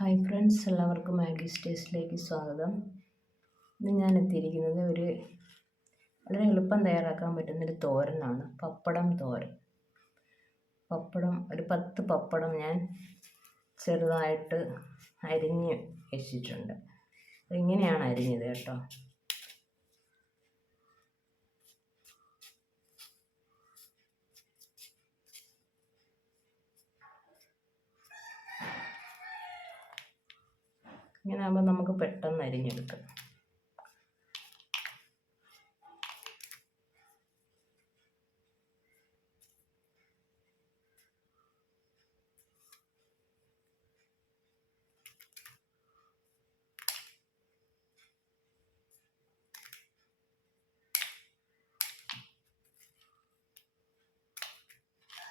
Hi friends എല്ലാവർക്കും Maggie സ്റ്റേസിലേക്ക് സ്വാഗതം. ഇന്ന് ഞാൻ എത്തിയിരിക്കുന്നത് ഒരു വളരെ എളുപ്പം തയ്യാറാക്കാൻ പറ്റുന്നൊരു തോരനാണ് പപ്പടം തോരൻ. പപ്പടം ഒരു പത്ത് പപ്പടം ഞാൻ ചെറുതായിട്ട് അരിഞ്ഞ് വെച്ചിട്ടുണ്ട്. ഇങ്ങനെയാണ് അരിഞ്ഞത് കേട്ടോ. ഇങ്ങനെ ആകുമ്പോൾ നമുക്ക് പെട്ടെന്ന് അരിഞ്ഞെടുക്കാം.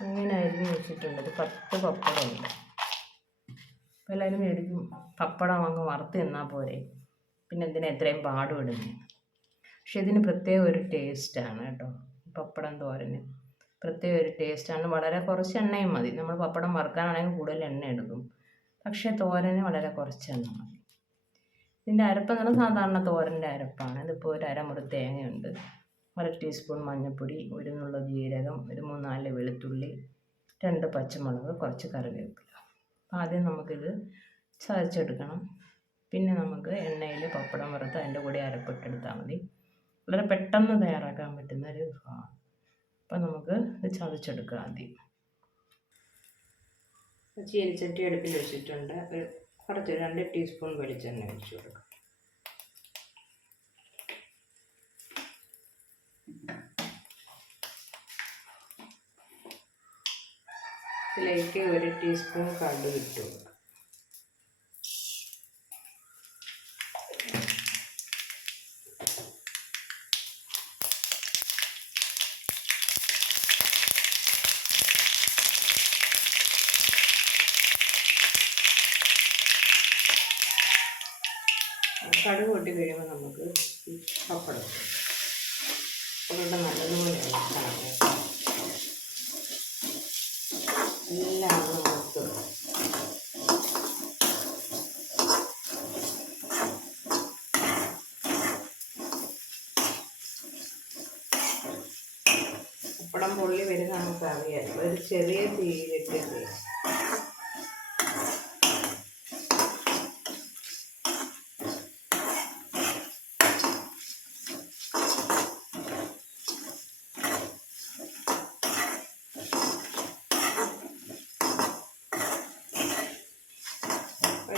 അങ്ങനെ അരിഞ്ഞ് വെച്ചിട്ടുണ്ട്. ഒരു പത്ത് പപ്പടമുണ്ട്. എല്ലാവരും മേടിക്കും. പപ്പടം അങ്ങ് വറുത്ത് തിന്നാൽ പോരെ. പിന്നെ എന്തിനാ എത്രയും പാടുപെടുന്നത് പക്ഷെ ഇതിന് പ്രത്യേക ഒരു ടേസ്റ്റാണ് കേട്ടോ പപ്പടം തോരന്. പ്രത്യേക ഒരു ടേസ്റ്റാണ് വളരെ കുറച്ച് എണ്ണയും മതി. നമ്മൾ പപ്പടം വറുക്കാനാണെങ്കിൽ കൂടുതൽ എണ്ണ എടുക്കും. പക്ഷേ തോരന് വളരെ കുറച്ച് എണ്ണ മതി. ഇതിന്റെ അരപ്പ് എന്ന് പറഞ്ഞാൽ സാധാരണ തോരന്റെ അരപ്പാണ്. ഇതിപ്പോൾ ഒരു അരമുറി തേങ്ങയുണ്ട്. അര ടീസ്പൂൺ മഞ്ഞൾപ്പൊടി ഒരു നുള്ള ജീരകം ഒരു മൂന്നാൽ വെളുത്തുള്ളി രണ്ട് പച്ചമുളക് കുറച്ച് കറിവേപ്പില. ആദ്യം നമുക്കിത് ചതച്ചെടുക്കണം. പിന്നെ നമുക്ക് എണ്ണയിൽ പപ്പടം വറുത്ത് അതിന്റെ കൂടെ അരപ്പിട്ടെടുത്താൽ മതി. വളരെ പെട്ടെന്ന് തയ്യാറാക്കാൻ പറ്റുന്ന ഒരു വിഭവമാണ്. അപ്പം നമുക്ക് ഇത് ചതച്ചെടുക്കുക ആദ്യം. ചീനിച്ചട്ടി അടുപ്പിൽ വെച്ചിട്ടുണ്ട്. ഒരു കുറച്ച് രണ്ട് ടീസ്പൂൺ വെളിച്ചെണ്ണ ഒഴിച്ചു കൊടുക്കുക ഇതിലേക്ക് ഒരു ടീസ്പൂൺ കടുക് ഇട്ടു. കടു കടുക് പൊട്ടി കഴിയുമ്പോൾ നമുക്ക് പപ്പടം പപ്പടം നല്ലതുപോലെ എല്ലാം ഉപ്പടം പപ്പടം പൊള്ളി വരുന്ന നമുക്ക് അറിയാം ഒരു ചെറിയ തീയിലിട്ട്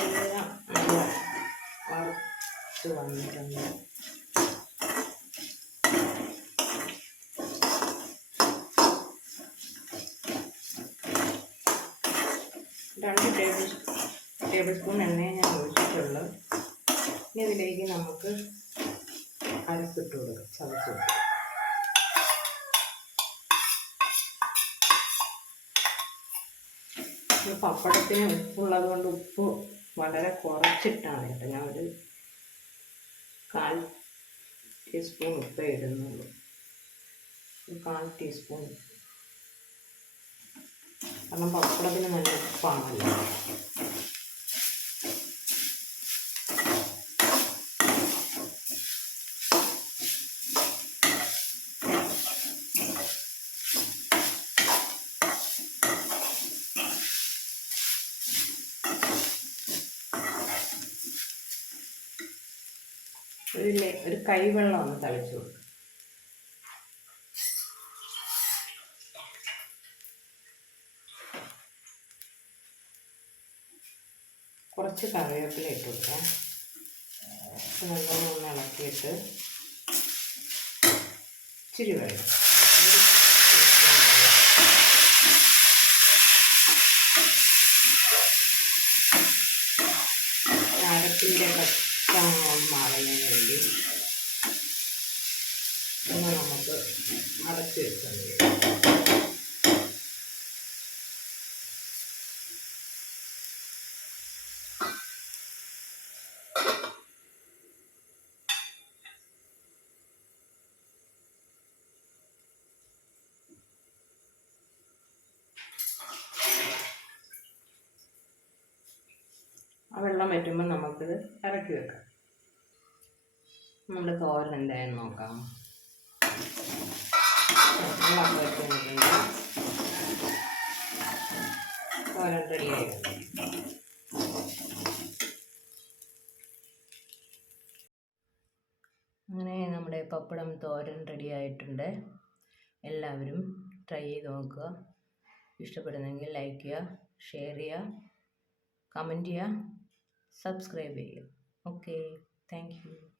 എല്ലാം നല്ല വറുത്ത് വന്നിട്ടുണ്ട്. രണ്ട് ടേബിൾ ടേബിൾ സ്പൂൺ എണ്ണയെ ഞാൻ ഒഴിച്ചിട്ടുള്ളൂ. ഇനി ഇതിലേക്ക് നമുക്ക് അരപ്പിട്ട് കൊടുക്കാം ചതച്ച് പപ്പടത്തിന് ഉപ്പുള്ളത് കൊണ്ട് ഉപ്പ് വളരെ കുറച്ചിട്ടാണ് കേട്ടോ. ഞാൻ ഒരു കാൽ ടീസ്പൂൺ ഉപ്പേ ഇടുന്നുള്ളൂ. കാൽ ടീസ്പൂൺ. കാരണം പപ്പടത്തിന് നല്ല ഉപ്പാണല്ലോ. ഒരു ലേ- ഒരു കൈവെള്ളം ഒന്ന് തളിച്ചു കുറച്ച് കറിവേപ്പില ഇട്ട് കൊടുക്കാം. നല്ലോണം ഒന്ന് ഇളക്കിയിട്ട് ഇച്ചിരി വെള്ളം. പരത്തി വെള്ളം വറ്റുമ്പോൾ നമുക്കിത് ഇറക്കി വെക്കാം. നമ്മുടെ തോരൻ എന്തായാലും നോക്കാം. തോരൻ റെഡിയായി അങ്ങനെ നമ്മുടെ പപ്പടം തോരൻ റെഡി ആയിട്ടുണ്ട്. എല്ലാവരും ട്രൈ ചെയ്ത് നോക്കുക. ഇഷ്ടപ്പെടുന്നെങ്കിൽ ലൈക്ക് ചെയ്യുക ഷെയർ ചെയ്യുക കമന്റ് ചെയ്യുക സബ്സ്ക്രൈബ് ചെയ്യുക. Okay thank you